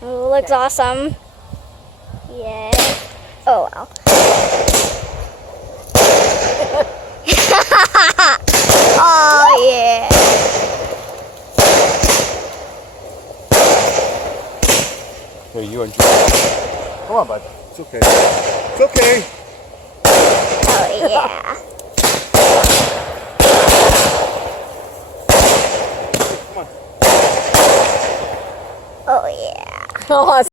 Oh, looks awesome. Yeah. Oh, wow. Oh, yeah. Here, you enjoy. Come on, bud. It's okay. It's okay. Oh, yeah. Come on. Oh, yeah. Oh,